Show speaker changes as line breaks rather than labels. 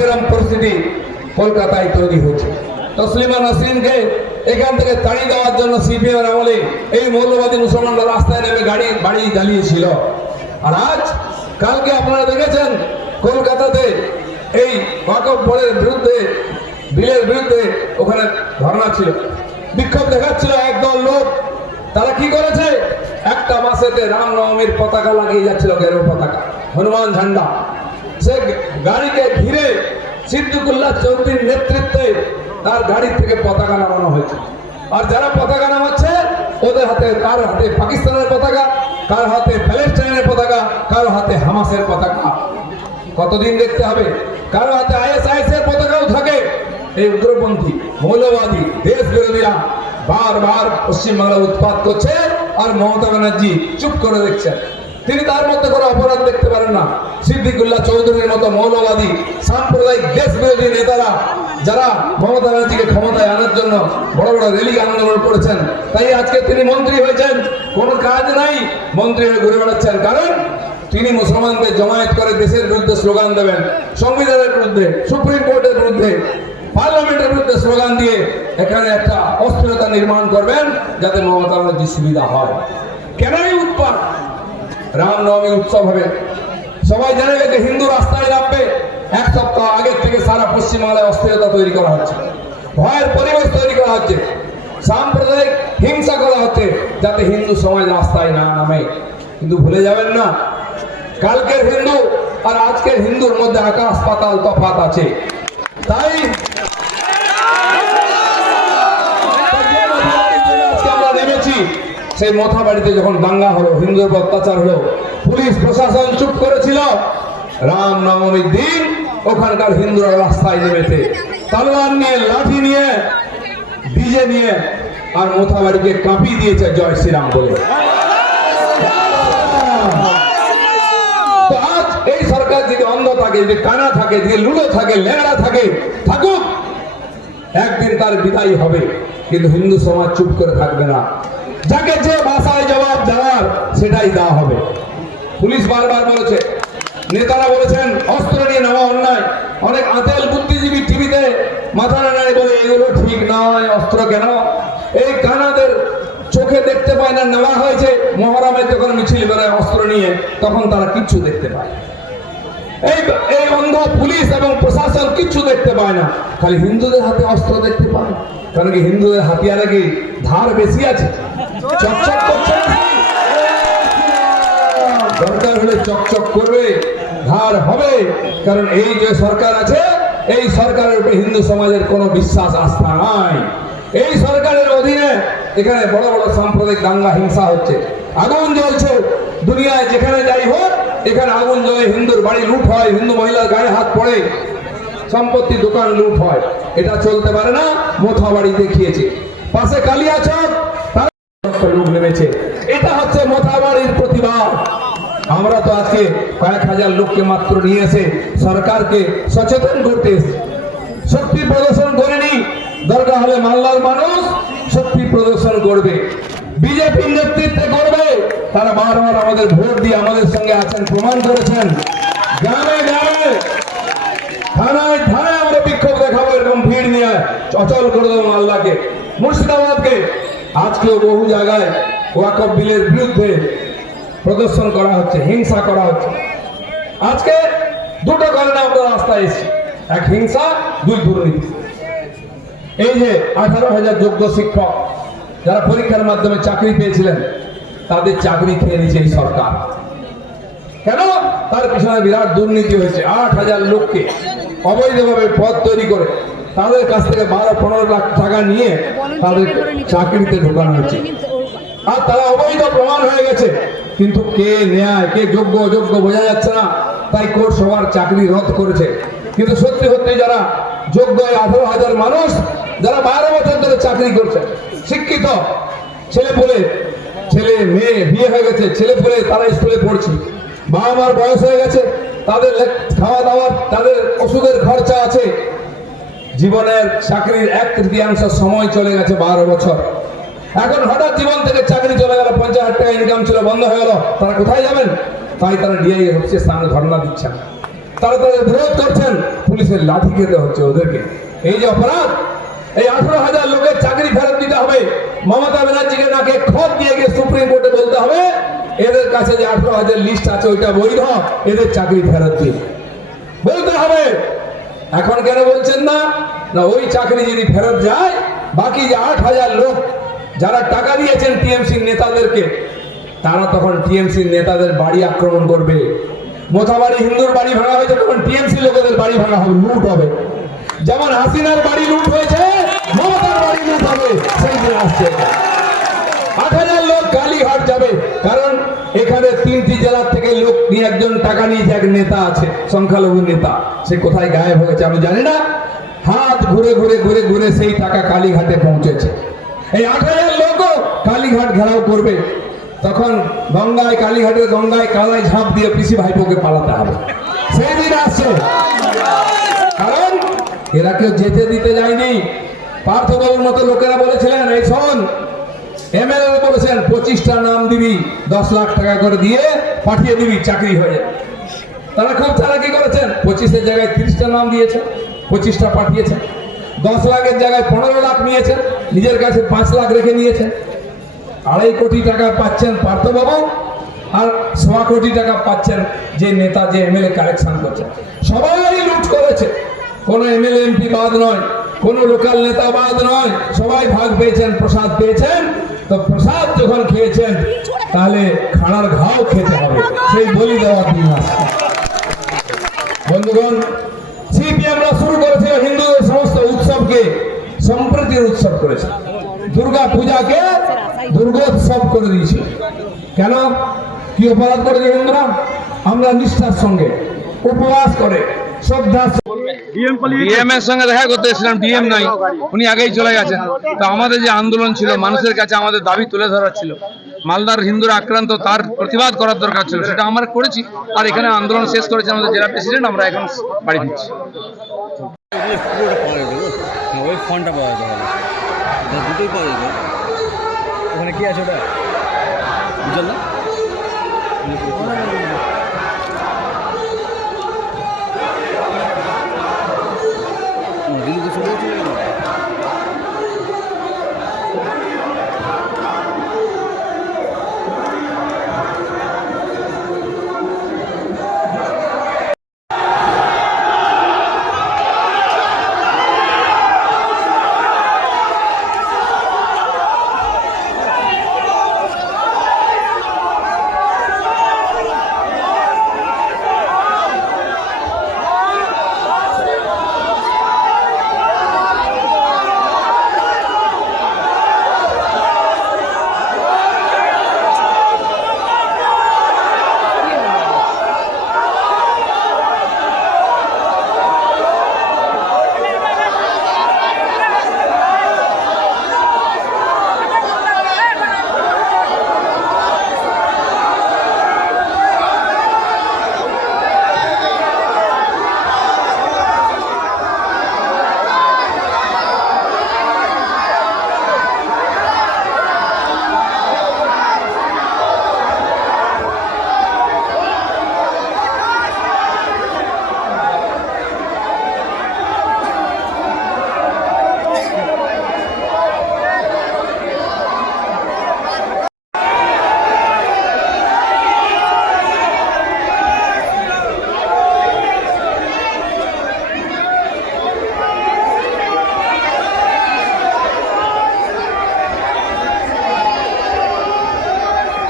সেরকম পরিস্থিতি কলকাতায় তৈরি হচ্ছে তসলিমা নাসরিনকে এখান থেকে তাড়িয়ে দেওয়ার জন্য সিপিএম আমলে এই মৌলবাদী মুসলমানরা রাস্তায় নেমে গাড়ি, বাড়ি জ্বালিয়েছিল। আর আজ, কালকে আপনারা দেখেছেন, কলকাতাতে এই ওয়াকফ বোর্ডের বিরুদ্ধে, বিলের বিরুদ্ধে ওখানে ধর্ণা ছিল। বিক্ষোভ দেখাচ্ছিল একদল লোক। তারা কি করেছে? একটা মাসেতে রামনবমীর পতাকা লাগিয়ে যাচ্ছিল গেরো পতাকা। হনুমান ঝান্ডা। সে গাড়িকে ঘিরে সিদ্দিকুল্লাহ চৌধুরীর নেতৃত্বে তার গাড়ি থেকে পতাকা নামানো হয়েছে। আর যারা পতাকা নামাচ্ছে, ওদের হাতে, কার হাতে পাকিস্তানের পতাকা, কার হাতে প্যালেস্টাইনের পতাকা, কার হাতে হামাসের পতাকা। কতদিন দেখতে হবে? কারও হাতে আইএসআইএস এর পতাকাও থাকে? এই উগ্রপন্থী, মৌলবাদী দেশ বিরোধীরা বারবার পশ্চিমবাংলা উৎপাত করছে আর মমতা ব্যানার্জি চুপ করে দেখছেন। তিনি তার মধ্যে কোনো অপরাধ দেখতে পারেন না। সিদ্দিকুল্লাহ চৌধুরীর মতো মৌলবাদী, সাম্প্রদায়িক দেশ বিরোধী নেতারা যারা মমতা ব্যানার্জিকে ক্ষমতায় আনার জন্য বড় বড় রেলি আন্দোলন করেছেন, তাই আজকে তিনি মন্ত্রী হয়েছেন। কোনো কাজ নাই, মন্ত্রী হয়ে ঘুরে বেড়াচ্ছেন। কারণ তিনি মুসলমানদের জমায়েত করে দেশের বিরুদ্ধে স্লোগান দেবেন, সংবিধানের বিরুদ্ধে, সুপ্রিম কোর্টের বিরুদ্ধে, পার্লামেন্টের বিরুদ্ধে স্লোগান দিয়ে এখানে একটা অস্থিরতা নির্মাণ করবেন যাতে মমতা ব্যানার্জির সুবিধা হয়। কেনই উৎপাদ রামনবমী উৎসব হবে। সবাই জানে যে হিন্দু রাস্তায় নামবে। এক সপ্তাহ আগের থেকে সারা পশ্চিমবাংলায় অস্থিরতা তৈরি করা হচ্ছে। ভয়ের পরিবেশ তৈরি করা হচ্ছে। সাম্প্রদায়িক হিংসা করা হচ্ছে যাতে হিন্দু সমাজ রাস্তায় না নামে। কিন্তু ভুলে যাবেন না, কালকের হিন্দু আর আজকের হিন্দুর মধ্যে আকাশ পাতাল তফাত আছে। তাই আজকে আমরা নেমেছি সেই মথা বাড়িতে যখন দাঙ্গা হলো হিন্দুর অত্যাচার হলো, পুলিশ, প্রশাসন চুপ করেছিল। রাম নবমীর দিন ওখানকার হিন্দুরা রাস্তায় নেমেছে। তলোয়ার নিয়ে, লাঠি নিয়ে ডিজে নিয়ে আর মোথা বাড়িকে কাঁপিয়ে দিয়েছে জয় শ্রীরাম বলে। এই সরকার যদি অন্ধ থাকে, যদি কানা থাকে, যদি লুলো থাকে, লেংড়া থাকে, থাকুক, একদিন তার বিদায় হবে। কিন্তু হিন্দু সমাজ চুপ করে থাকবে না। যাকে যে ভাষায় জবাব দেওয়ার, সেটাই দেওয়া হবে। পুলিশ বারবার বলেছে। নেতারা বলেছেন, অস্ত্র নিয়ে নেওয়া অন্যায়। অনেক আতেল বুদ্ধিজীবী টিভিতে মাথা নাড়ায় বলে, এগুলো ঠিক নয়, অস্ত্র কেন? এই কানাদের চোখে দেখতে পায় না, নেওয়া হয়েছে। মহরমের যখন মিছিল বেরোয় অস্ত্র নিয়ে, তখন তারা কিচ্ছু দেখতে পায় এই এই অন্ধ পুলিশ এবং প্রশাসন কিচ্ছু দেখতে পায় না। খালি হিন্দুদের হাতে অস্ত্র দেখতে পায়। কারণ কি হিন্দুদের হাতিয়ারে কি ধার বেশি আছে? চকচক করছে। হলে চকচক করবে ধার হবে। কারণ এই যে সরকার আছে, এই সরকারের উপরে হিন্দু সমাজের কোনো বিশ্বাস, আস্থা নাই। এই সরকারের অধীনে এখানে বড় বড় সাম্প্রদায়িক দাঙ্গা, হিংসা হচ্ছে। আগুন জ্বলছে। দুনিয়ায় যেখানে যাই হোক, এখানে আগুন জ্বলে হিন্দুর বাড়ি লুট হয়, হিন্দু মহিলার গায়ে হাত পড়ে। সম্পত্তি দোকান লুট হয়। এটা চলতে পারে না, মোথা বাড়ি দেখিয়েছে। পাশে কালিয়া লোক নেমেছে এটা হচ্ছে মোথাবাড়ির প্রতিবাদ আমরা তো আজকে কয়েক হাজার লোককে মাত্র নিয়ে এসে সরকারকে সচেতন করতে শক্তি প্রদর্শন করেনি, দরকার হলে মাল্লার মানুষ শক্তি প্রদর্শন করবে। বিজেপির নেতৃত্বে করবে, তারা বারবার আমাদের ভোট দিয়ে আমাদের সঙ্গে আছেন, প্রমাণ করেছেন। গ্রামে গ্রামে, থানায় থানায় আমরা বিক্ষোভ দেখাবো, এরকম ভিড় নিয়ে অচল করে দেবো মাল্লাকে। মুর্শিদাবাদকে আজকেও বহু জায়গায় ওয়াকফ বিলের বিরুদ্ধে প্রদর্শন করা হচ্ছে, হিংসা করা হচ্ছে। আজকে দুটো কারণে আমরা রাস্তায় এসেছি। এক, হিংসা, দুই, দুর্নীতি। এই যে আঠারো হাজার যোগ্য শিক্ষক যারা পরীক্ষার মাধ্যমে চাকরি পেয়েছিলেন, তাদের চাকরি খেয়ে নিয়েছে এই সরকার। কেন? তার পিছনে বিরাট দুর্নীতি হয়েছে। আট হাজার লোককে অবৈধভাবে পদ তৈরি করে তাদের কাছ থেকে বারো পনেরো লাখ টাকা নিয়ে তাদের চাকরিতে ঢোকানো হয়েছে। আর তারা অবৈধ প্রমাণ হয়ে গেছে। কিন্তু কে ন্যায় কে যোগ্য অযোগ্য বোঝা যাচ্ছে না। তাই কোর্ট সবার চাকরি রদ করেছে। কিন্তু সত্যি সত্যি যারা যোগ্য আঠারো হাজার মানুষ যারা বারো বছর ধরে চাকরি করছে শিক্ষিত ছেলে পুলে ছেলে মেয়ে বিয়ে হয়ে গেছে ছেলে পুলে তারা স্কুলে পড়ছে। বাবা মার বয়স হয়ে গেছে তাদের খাওয়া দাওয়ার তাদের ওষুধের খরচা আছে। জীবনের চাকরির এক তৃতীয়াংশ সময় চলে গেছে বারো বছর। এখন হঠাৎ জীবন থেকে চাকরি চলে গেল, পঞ্চাশ হাজার টাকা ইনকাম ছিল, বন্ধ হয়ে গেল। তারা কোথায় যাবেন? তাই তারা ডিআই অফিসের সামনে ধর্ণা দিচ্ছেন তারা তাদের বিরোধ করছেন, পুলিশের লাঠি খেতে হচ্ছে ওদেরকে। এই যে অপরাধ, এই আঠারো হাজার লোকের চাকরি ফেরত দিতে হবে। মমতা ব্যানার্জিকে নাকে খত দিয়ে গিয়ে সুপ্রিম কোর্টে বলতে হবে, এদের কাছে যে আঠারো হাজার লিস্ট আছে, ওইটা বৈধ, এদের চাকরি ফেরত দিন। বলতে হবে এখন কেন বলছেন না? না, ওই চাকরি যদি ফেরত যায়, বাকি যে আট হাজার লোক যারা টাকা দিয়েছেন টিএমসির নেতাদেরকে, তারা তখন টিএমসির নেতাদের বাড়ি আক্রমণ করবে। মোথাবাড়ি হিন্দুর বাড়ি ভাঙা হয়েছে, তখন টিএমসি লোকেদের বাড়ি ভাঙা হবে, লুট হবে। যেমন হাসিনার বাড়ি লুট হয়েছে, মমতার বাড়ি লুট হবে, সেই দিন আসছে। হাজার লোক কালীঘাট যাবে। কারণ এখানে তিনটি জেলার থেকে লোক নিয়ে একজন টাকা নিয়েছে, এক নেতা আছে, সংখ্যালঘু নেতা। সে কোথায় গায়েব হয়েছে আমি জানি না। হাত ঘুরে ঘুরে ঘুরে ঘুরে সেই টাকা কালীঘাটে পৌঁছেছে। এই আট হাজার লোকও কালীঘাট ঘেরাও করবে। তখন গঙ্গায় কালীঘাটের গঙ্গায় কালায় ঝাঁপ দিয়ে পিসি ভাইপোকে পালাতে হবে। সেই দিন আসছে। কারণ এরা কেউ যেতে দিতে যায়নি। পার্থবাবুর মতো লোকেরা বলেছিলেন, এই শোন এমএলএ বলেছেন, পঁচিশটা নাম দিবি, দশ লাখ টাকা করে দিয়ে পাঠিয়ে দিবি, চাকরি হয়ে যাবে। তারা খুব চালাকি করেছেন পঁচিশের জায়গায় তিরিশটা নাম দিয়েছে পঁচিশটা পাঠিয়েছেন। দশ লাখের জায়গায় পনেরো লাখ নিয়েছেন, নিজের কাছে পাঁচ লাখ রেখে নিয়েছেন। আড়াই কোটি টাকা পাচ্ছেন পার্থবাবু, আর সোয়া কোটি টাকা পাচ্ছেন যে নেতা, যে এমএলএ কালেকশন করছেন। সবাই লুট করেছে। কোনো এমএলএ এমপি বাদ নয়। কোনো লোকাল নেতা বাদ নয়। সবাই ভাগ পেয়েছেন, প্রসাদ পেয়েছেন। তো প্রসাদ যখন খেয়েছেন, তাহলে খানার ঘাও খেতে হবে। সেই বলি দেওয়ার দিন বন্ধুগণ সিপিএমরা শুরু করেছিল হিন্দুদের সমস্ত উৎসবকে, সম্প্রীতির উৎসব করেছে। দুর্গা পূজাকে দুর্গোৎসব করে দিয়েছিল। কেন? কি অপরাধ করেছে হিন্দুরা? আমরা নিষ্ঠার সঙ্গে। উপবাস করে শ্রদ্ধা
ডিএম এর সঙ্গে দেখা করতে এসেছিলাম ডিএম নাই। উনি আগেই চলে গেছেন। তো আমাদের যে আন্দোলন ছিল মানুষের কাছে আমাদের দাবি তুলে ধরার ছিল। মালদার হিন্দুরা আক্রান্ত তার প্রতিবাদ করার দরকার ছিল। সেটা আমরা করেছি আর এখানে আন্দোলন শেষ করেছে আমাদের জেলা প্রেসিডেন্ট আমরা এখন বাড়ি ফিরছি।
পুরোটা পাওয়া যেত গো। ওই ফোনটা পাওয়া যেত ভালো দুটোই পাওয়া যেত ওখানে কি আছে ওটা? বুঝলেন না।